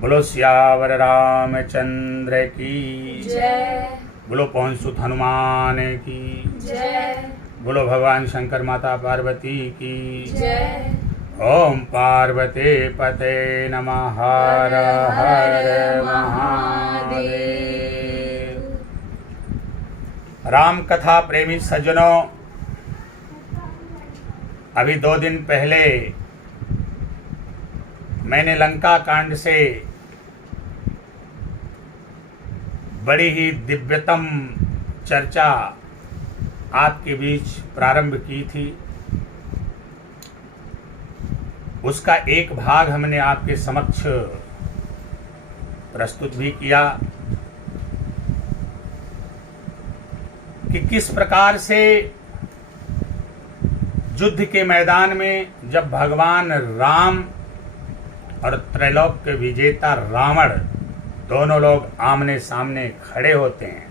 बोलो सियावर रामचंद्र की जय। बोलो पवन सुत हनुमान की जय। बोलो भगवान शंकर माता पार्वती की जय। ओम पार्वती पते नमः। हर हर महादेव। राम कथा प्रेमी सज्जनों, अभी 2 दिन पहले मैंने लंका कांड से बड़ी ही दिव्यतम चर्चा आपके बीच प्रारंभ की थी। उसका एक भाग हमने आपके समक्ष प्रस्तुत भी किया कि किस प्रकार से युद्ध के मैदान में जब भगवान राम और त्रैलोक्य विजेता रावण दोनों लोग आमने सामने खड़े होते हैं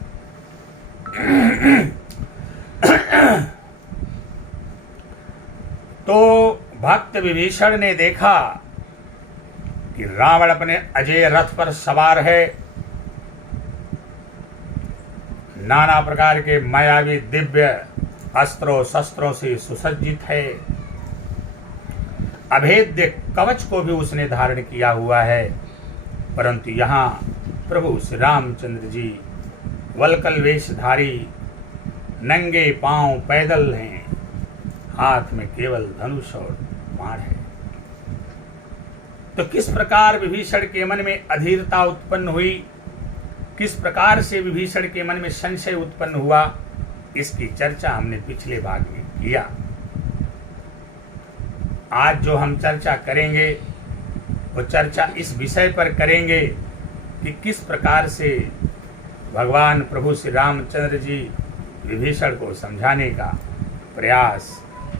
तो भक्त विभीषण ने देखा कि रावण अपने अजेय रथ पर सवार है, नाना प्रकार के मायावी दिव्य अस्त्रों शस्त्रों से सुसज्जित है, अभेद्य कवच को भी उसने धारण किया हुआ है। परंतु यहाँ प्रभु श्री रामचंद्र जी वलकल वेशधारी नंगे पांव पैदल हैं, हाथ में केवल धनुष और बाण है। तो किस प्रकार विभीषण के मन में अधीरता उत्पन्न हुई, किस प्रकार से विभीषण के मन में संशय उत्पन्न हुआ, इसकी चर्चा हमने पिछले भाग में किया। आज जो हम चर्चा करेंगे वो चर्चा इस विषय पर करेंगे कि किस प्रकार से भगवान प्रभु श्री रामचंद्र जी विभीषण को समझाने का प्रयास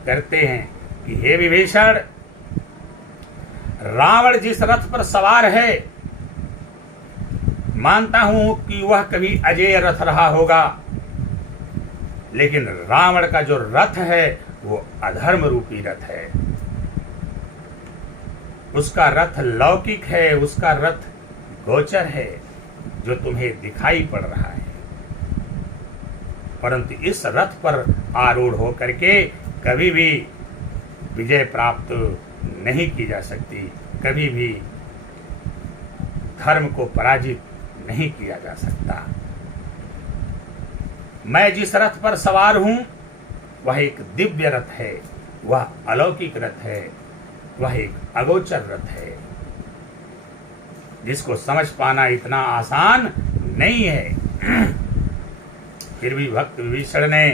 करते हैं कि हे विभीषण, रावण जिस रथ पर सवार है, मानता हूं कि वह कभी अजेय रथ रहा होगा, लेकिन रावण का जो रथ है वो अधर्म रूपी रथ है। उसका रथ लौकिक है, उसका रथ गोचर है जो तुम्हें दिखाई पड़ रहा है, परंतु इस रथ पर आरूढ़ होकर के कभी भी विजय प्राप्त नहीं की जा सकती, कभी भी धर्म को पराजित नहीं किया जा सकता। मैं जिस रथ पर सवार हूं वह एक दिव्य रथ है, वह अलौकिक रथ है, वह एक अगोचर रथ है जिसको समझ पाना इतना आसान नहीं है। फिर भी भक्त विभीषण ने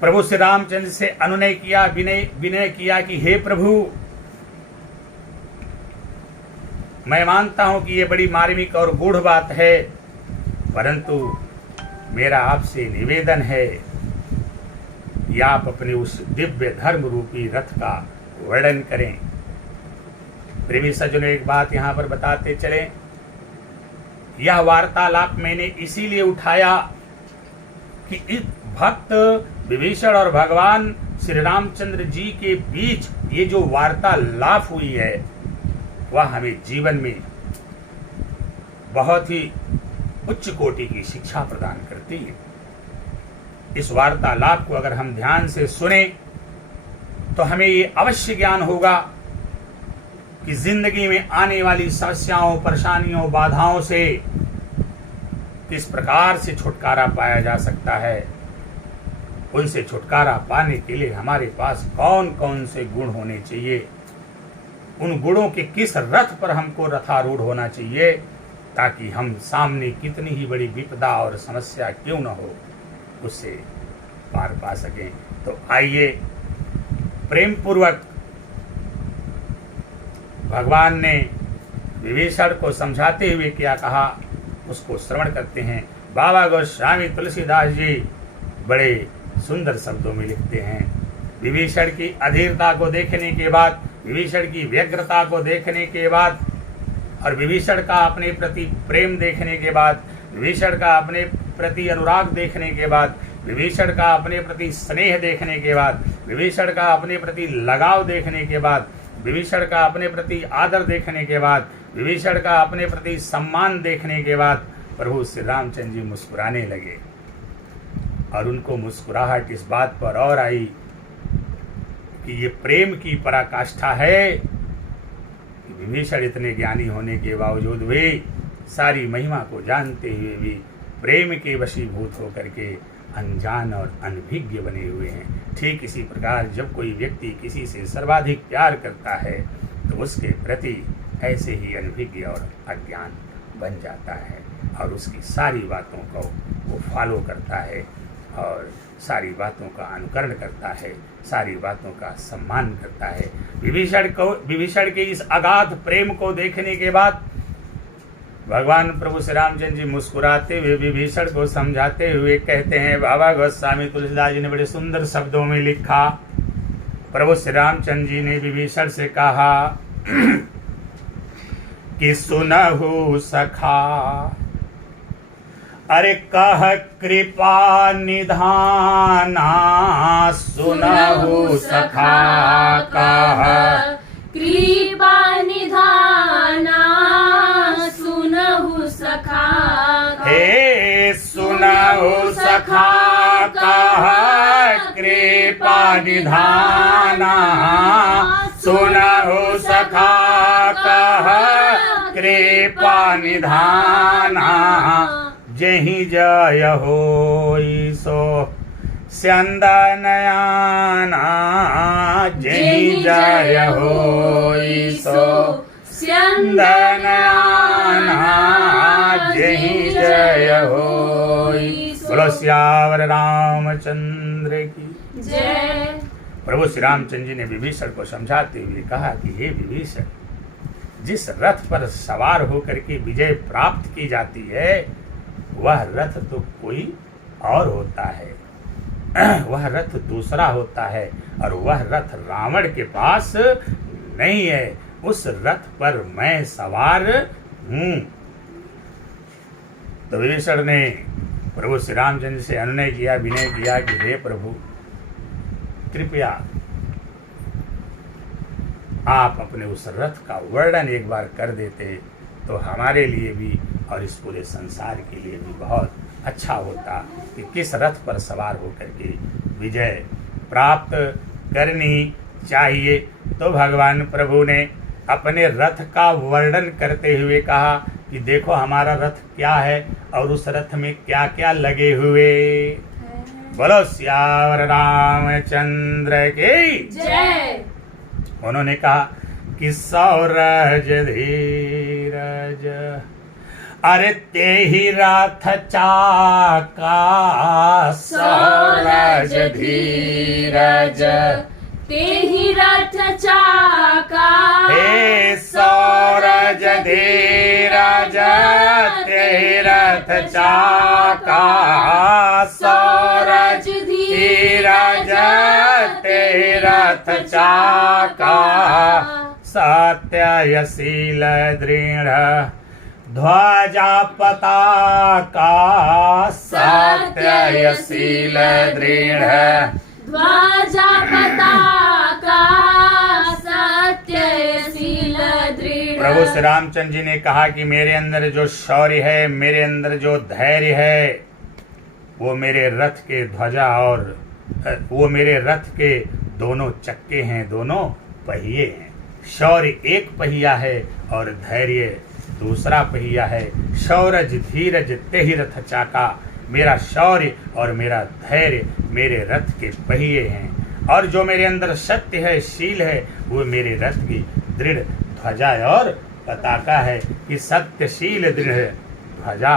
प्रभु श्री रामचंद्र से अनुनय किया, विनय किया कि हे प्रभु, मैं मानता हूं कि ये बड़ी मार्मिक और गूढ़ बात है, परंतु मेरा आपसे निवेदन है कि आप अपने उस दिव्य धर्म रूपी रथ का वर्णन करें। प्रेमी सज्जनों, एक बात यहां पर बताते चले, यह वार्तालाप मैंने इसीलिए उठाया कि इस भक्त विभीषण और भगवान श्री रामचंद्र जी के बीच ये जो वार्तालाप हुई है वह हमें जीवन में बहुत ही उच्च कोटि की शिक्षा प्रदान करती है। इस वार्तालाप को अगर हम ध्यान से सुने तो हमें ये अवश्य ज्ञान होगा कि जिंदगी में आने वाली समस्याओं, परेशानियों, बाधाओं से किस प्रकार से छुटकारा पाया जा सकता है। उनसे छुटकारा पाने के लिए हमारे पास कौन कौन से गुण होने चाहिए, उन गुणों के किस रथ पर हमको रथारूढ़ होना चाहिए, ताकि हम सामने कितनी ही बड़ी विपदा और समस्या क्यों न हो उससे पार पा सकें। तो आइए प्रेम पूर्वक भगवान ने विभीषण को समझाते हुए क्या कहा उसको श्रवण करते हैं। बाबा गोस्वामी तुलसीदास जी बड़े सुंदर शब्दों में लिखते हैं। विभीषण की अधीरता को देखने के बाद, विभीषण की व्यग्रता को देखने के बाद और विभीषण का अपने प्रति प्रेम देखने के बाद, विभीषण का अपने प्रति अनुराग देखने के बाद, विभीषण का अपने प्रति स्नेह देखने के बाद, विभीषण का अपने प्रति लगाव देखने के बाद विभीषण का अपने प्रति आदर देखने के बाद, विभीषण का अपने प्रति सम्मान देखने के बाद प्रभु श्री रामचंद्र जी मुस्कुराने लगे। और उनको मुस्कुराहट इस बात पर और आई कि ये प्रेम की पराकाष्ठा है कि विभीषण इतने ज्ञानी होने के बावजूद भी, सारी महिमा को जानते हुए भी प्रेम के वशीभूत होकर के अनजान और अनभिज्ञ बने हुए हैं। ठीक इसी प्रकार जब कोई व्यक्ति किसी से सर्वाधिक प्यार करता है तो उसके प्रति ऐसे ही अनभिज्ञ और अज्ञान बन जाता है और उसकी सारी बातों को वो फॉलो करता है और सारी बातों का अनुकरण करता है, सारी बातों का सम्मान करता है। विभीषण के इस अगाध प्रेम को देखने के बाद भगवान प्रभु श्री रामचंद्र जी मुस्कुराते हुए विभीषण को समझाते हुए कहते हैं, बाबा गोस्वामी तुलसीदास जी ने बड़े सुंदर शब्दों में लिखा। प्रभु श्री रामचंद्र जी ने विभीषण से कहा कि सुनहु सखा, अरे कह कृपा निधाना, सुनहु सखा कह कृपा निधाना, सुनहु सखा। हे सुनहु सखा कह कृपा निधाना, सुनहु सखा कह कृपा निधाना। जहि जय होई सो स्यंदनयाना, जहि जय होई सो स्यंदनयाना, जहि जय होई सो। बोलो सियावर रामचंद्र की जय। प्रभु श्री रामचंद्र जी ने विभीषण को समझाते हुए कहा कि हे विभीषण, जिस रथ पर सवार होकर के विजय प्राप्त की जाती है वह रथ तो कोई और होता है, वह रथ दूसरा होता है और वह रथ रावण के पास नहीं है। उस रथ पर मैं सवार हूं। तो विभीषण ने प्रभु श्री रामचंद्र से अनुनय किया, विनय किया कि हे प्रभु, कृपया आप अपने उस रथ का वर्णन एक बार कर देते तो हमारे लिए भी और इस पूरे संसार के लिए भी बहुत अच्छा होता कि किस रथ पर सवार होकर के विजय प्राप्त करनी चाहिए। तो भगवान प्रभु ने अपने रथ का वर्णन करते हुए कहा कि देखो हमारा रथ क्या है और उस रथ में क्या क्या लगे हुए। बोलो सियावर रामचंद्र की जय। उन्होंने कहा कि सौरज धीरज, अरे ते ही रथ चाका, सौरज धीरज ते ही रथ चाका। हे सौरज धीरज ते ही रथ चाका, सौरज धीरज ते ही रथ चाका। सत्यशील दृढ़ ध्वजा पताका, सत्यशील दृढ़ ध्वजा पताका, सत्यशील दृढ़। प्रभु श्री रामचंद्र जी ने कहा कि मेरे अंदर जो शौर्य है, मेरे अंदर जो धैर्य है, वो मेरे रथ के ध्वजा और वो मेरे रथ के दोनों चक्के हैं, दोनों पहिए हैं। शौर्य एक पहिया है और धैर्य दूसरा पहिया है। शौरज धीरज तेहि रथ चाका, मेरा शौर्य और मेरा धैर्य मेरे रथ के पहिए हैं। और जो मेरे अंदर सत्य है, शील है, वो मेरे रथ की दृढ़ ध्वजा और पताका है। कि सत्यशील दृढ़ ध्वजा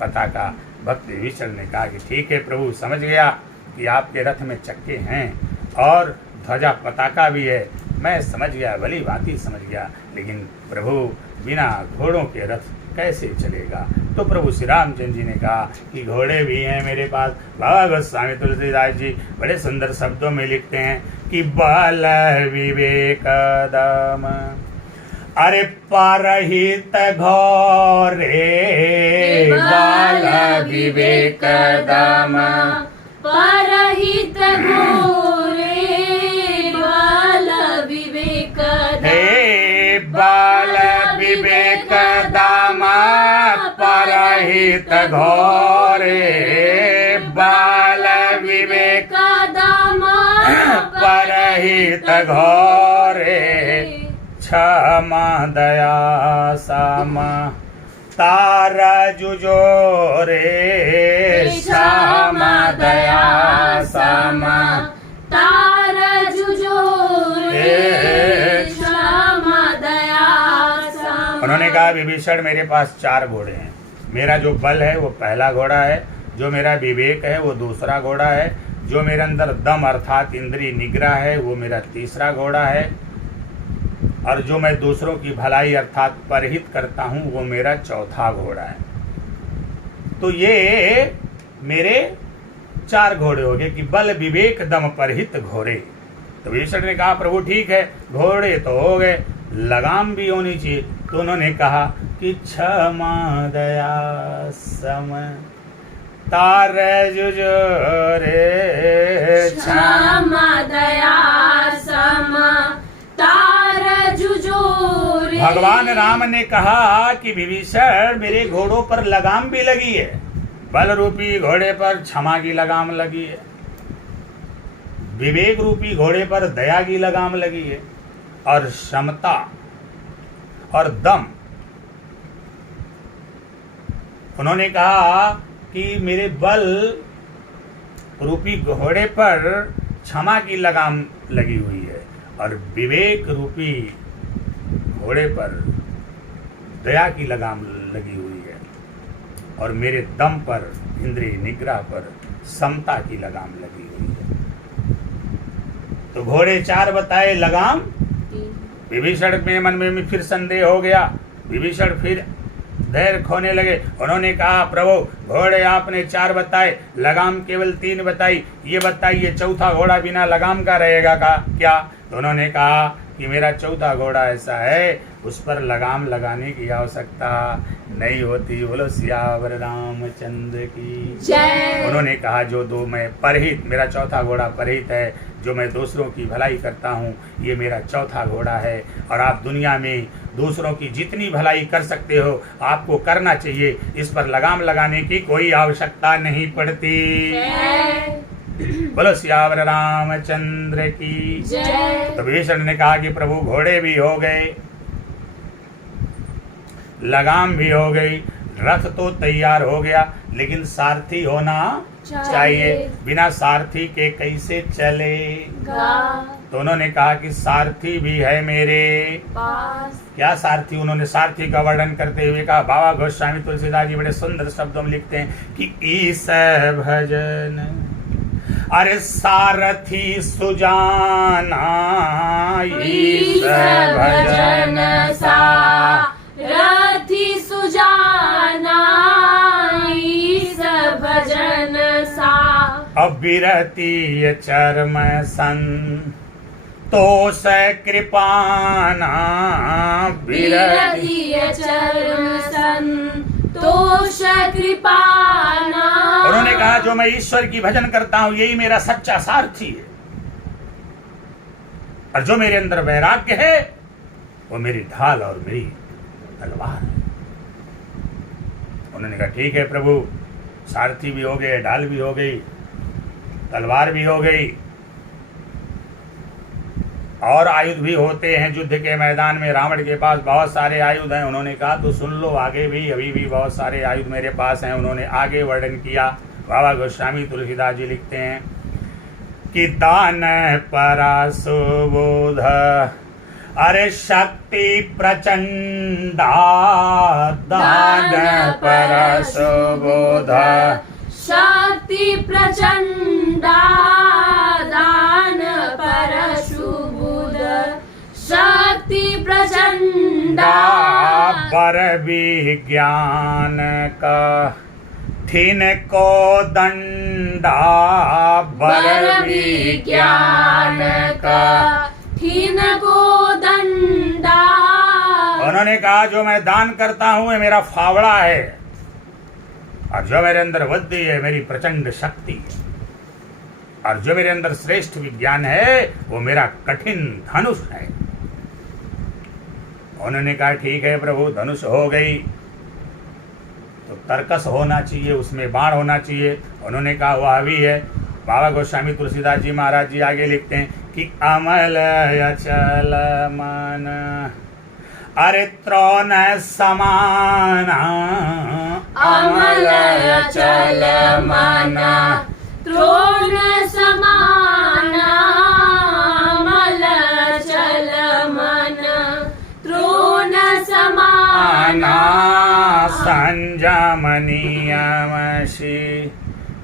पताका। भक्त विभीषण ने कहा कि ठीक है प्रभु, समझ गया कि आपके रथ में चक्के हैं और ध्वजा पताका भी है, मैं समझ गया, भली बात ही समझ गया, लेकिन प्रभु बिना घोड़ों के रथ कैसे चलेगा। तो प्रभु श्री रामचंद्र जी ने कहा कि घोड़े भी हैं मेरे पास। बाबा गोस्वामी तुलसीदास जी बड़े सुंदर शब्दों में लिखते हैं कि बल विवेक दम, अरे परहित घोरे, बल विवेक दम, परहित घोरे, बल विवेक दम। परहित घोरे बाल विवेक दम परहित घोरे क्षमा दया सम तारा जुजोरे क्षमा दया सम तार जुजोरे क्षमा दया सम। उन्होंने कहा विभीषण मेरे पास 4 घोड़े हैं। मेरा जो बल है वो पहला घोड़ा है, जो मेरा विवेक है वो दूसरा घोड़ा है, जो मेरे अंदर दम अर्थात इंद्रिय निग्रह है वो मेरा तीसरा घोड़ा है, और जो मैं दूसरों की भलाई अर्थात परहित करता हूँ वो मेरा चौथा घोड़ा है। तो ये मेरे 4 घोड़े हो गए कि बल विवेक दम परहित घोड़े। तो विभीषण ने कहा प्रभु ठीक है, घोड़े तो हो गए, लगाम भी होनी चाहिए। तो उन्होंने कहा कि क्षमा दया सम तार जुजोरे क्षमा दया सम तार जुजोरे। भगवान राम ने कहा कि विभीषण मेरे घोड़ों पर लगाम भी लगी है, बल रूपी घोड़े पर क्षमा की लगाम लगी है, विवेक रूपी घोड़े पर दया की लगाम लगी है, और क्षमता और दम। उन्होंने कहा कि मेरे बल रूपी घोड़े पर क्षमा की लगाम लगी हुई है, और विवेक रूपी घोड़े पर दया की लगाम लगी हुई है, और मेरे दम पर इंद्रिय निग्रह पर समता की लगाम लगी हुई है। तो घोड़े 4 बताए, लगाम। विभीषण के मन में फिर संदेह हो गया, विभीषण फिर धैर्य खोने लगे। उन्होंने कहा प्रभु घोड़े आपने 4 बताए, लगाम केवल 3 बताई, ये बताइए चौथा घोड़ा बिना लगाम का रहेगा का क्या? तो उन्होंने कहा कि मेरा चौथा घोड़ा ऐसा है उस पर लगाम लगाने की आवश्यकता नहीं होती। बोलो सियावर रामचंद्र की जय। उन्होंने कहा जो 2 मैं परहित, मेरा चौथा घोड़ा परहित है, जो मैं दूसरों की भलाई करता हूँ, ये मेरा चौथा घोड़ा है। और आप दुनिया में दूसरों की जितनी भलाई कर सकते हो आपको करना चाहिए, इस पर लगाम लगाने की कोई आवश्यकता नहीं पड़ती। बोलो सियावर रामचंद्र की जय। तो विभीषण ने कहा कि प्रभु घोड़े भी हो गए, लगाम भी हो गई, रथ तो तैयार हो गया, लेकिन सारथी होना चाहिए। बिना सारथी के कैसे चलेगा? तो उन्होंने कहा कि सारथी भी है मेरे पास। क्या सारथी? उन्होंने सारथी का वर्णन करते हुए कहा, बाबा गोस्वामी तुलसीदास जी बड़े सुंदर शब्दों में लिखते हैं कि ईस भजन अरे सारथी सुजाना, ईस भजन सारथी सुजाना, ईस भजन सा। अविरतीय चर्म संतोष कृपाना, विरतीय चरण संतोष कृपाना। उन्होंने कहा जो मैं ईश्वर की भजन करता हूं यही मेरा सच्चा सारथी है, और जो मेरे अंदर वैराग्य है वो मेरी ढाल और मेरी तलवार है। उन्होंने कहा ठीक है प्रभु, सारथी भी हो गए, ढाल भी हो गई, तलवार भी हो गई, और आयुध भी होते हैं। युद्ध के मैदान में रावण के पास बहुत सारे आयुध हैं। उन्होंने कहा तो सुन लो, आगे भी अभी भी बहुत सारे आयुध मेरे पास हैं। उन्होंने आगे वर्णन किया। बाबा गोस्वामी तुलसीदास जी लिखते हैं कि दान परासुबोध अरे शक्ति प्रचंडा, दान परासुबोध शक्ति प्रचंडा, दान परशुबुध शक्ति प्रचंडा। बर विज्ञान का थिन को दंडा, बर विज्ञान का थिन को दंडा। उन्होंने कहा जो मैं दान करता हूं मेरा फावड़ा है, और जो मेरे अंदर बुद्धि है मेरी प्रचंड शक्ति है, और जो मेरे अंदर श्रेष्ठ विज्ञान है वो मेरा कठिन धनुष है। उन्होंने कहा ठीक है प्रभु, धनुष हो गई। तो तर्कस होना चाहिए, उसमें बाण होना चाहिए। उन्होंने कहा वह भी है। बाबा गोस्वामी तुलसीदास जी महाराज जी आगे लिखते हैं कि अमल अचल मन अरे त्रोन समाना, अमल अचल मन त्रोण समाना, अमल अचल मन त्रोण समाना, संयम नियमशी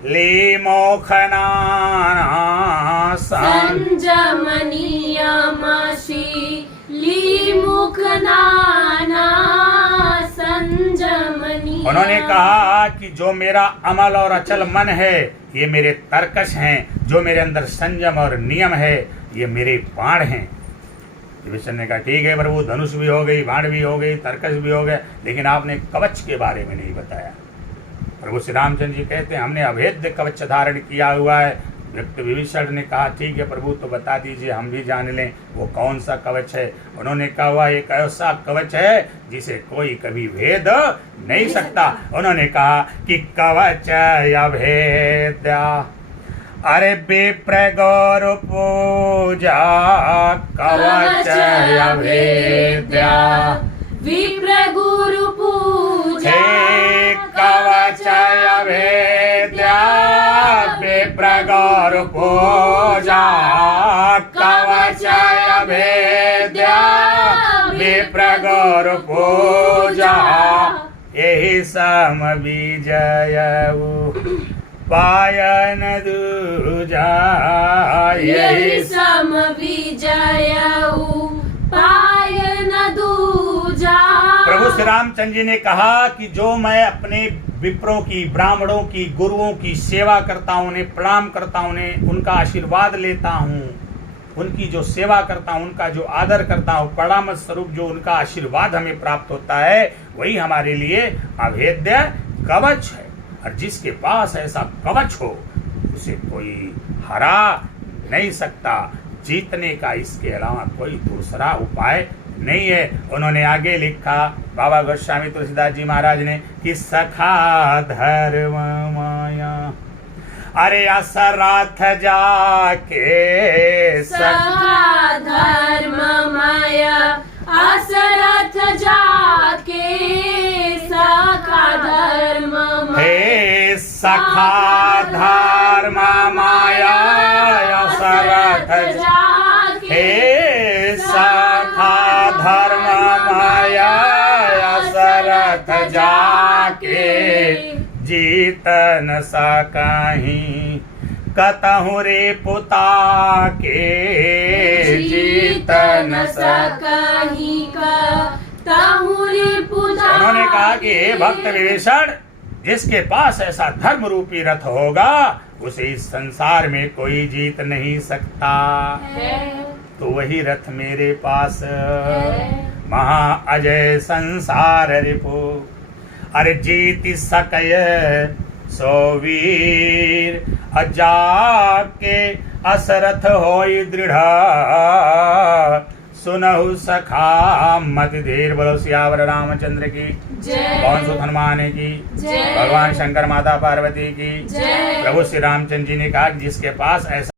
लीमोखना, संयम नियमशी लीमुखनाना, संयम नियम। उन्होंने कहा कि जो मेरा अमल और अचल मन है ये मेरे तर्कश हैं, जो मेरे अंदर संयम और नियम है ये मेरे बाण हैं। विष्णु ने कहा ठीक है प्रभु, धनुष भी हो गई, बाण भी हो गई, तर्कश भी हो गया, लेकिन आपने कवच के बारे में नहीं बताया। प्रभु श्री रामचंद्र जी कहते हैं हमने अभेद्य कवच धारण किया हुआ है। व्यक्ति विभीषण ने कहा ठीक है प्रभु, तो बता दीजिए हम भी जान लें वो कौन सा कवच है। उन्होंने कहा हुआ एक ऐसा कवच है जिसे कोई कभी भेद नहीं सकता। उन्होंने कहा कि कवच अभेद्या, अरे विप्र गौर पूजा कवच अभेद्या, विप्र गुरु पूजा हे कवच अभेद्या, विप्र गौर पूजा कवच अभेद्या, विप्र गौर पूजा, यही सम विजयऊ पायन दूजा, यही सम विजयऊ पायन दूजा। प्रभु श्री रामचंद्र जी ने कहा कि जो मैं अपने विप्रों की, ब्राह्मणों की, गुरुओं की सेवा करता हूँ, उन्हें प्रणाम करता हूँ, उन्हें उनका आशीर्वाद लेता हूँ, उनकी जो सेवा करता हूँ, उनका जो आदर करता हूँ, प्रणाम स्वरूप जो उनका आशीर्वाद हमें प्राप्त होता है वही हमारे लिए अभेद्य कवच है। और जिसके पास ऐसा कवच हो उसे कोई हरा नहीं सकता। जीतने का इसके अलावा कोई दूसरा उपाय नहीं है। उन्होंने आगे लिखा बाबा गोस्वामी तुलसीदास जी महाराज ने कि सखा धर्म माया, अरे असरथ जाके सखा धर्म माया, असरथ जाके सखा धर्म माया, हे सखा धर्म माया असरथ जाके, हे सखा धर्म माया असरथ जाके, जीतन सकहीं कतहु रे पुता के, जीतन सकहीं कतहु रे पुता। उन्होंने कहा कि हे भक्त विभीषण, जिसके पास ऐसा धर्म रूपी रथ होगा उसे इस संसार में कोई जीत नहीं सकता। तो वही रथ मेरे पास महा अजय संसार रिपु, अरे जीत सकय सो वीर, अजाके असरथ होई दृढ़, सुनहु सखा मत धीर। बोलो सियावर रामचंद्र की जय, पवन सुत हनुमान की जय, भगवान शंकर माता पार्वती की जय। प्रभु श्री रामचंद्र जी ने कहा जिसके पास ऐसा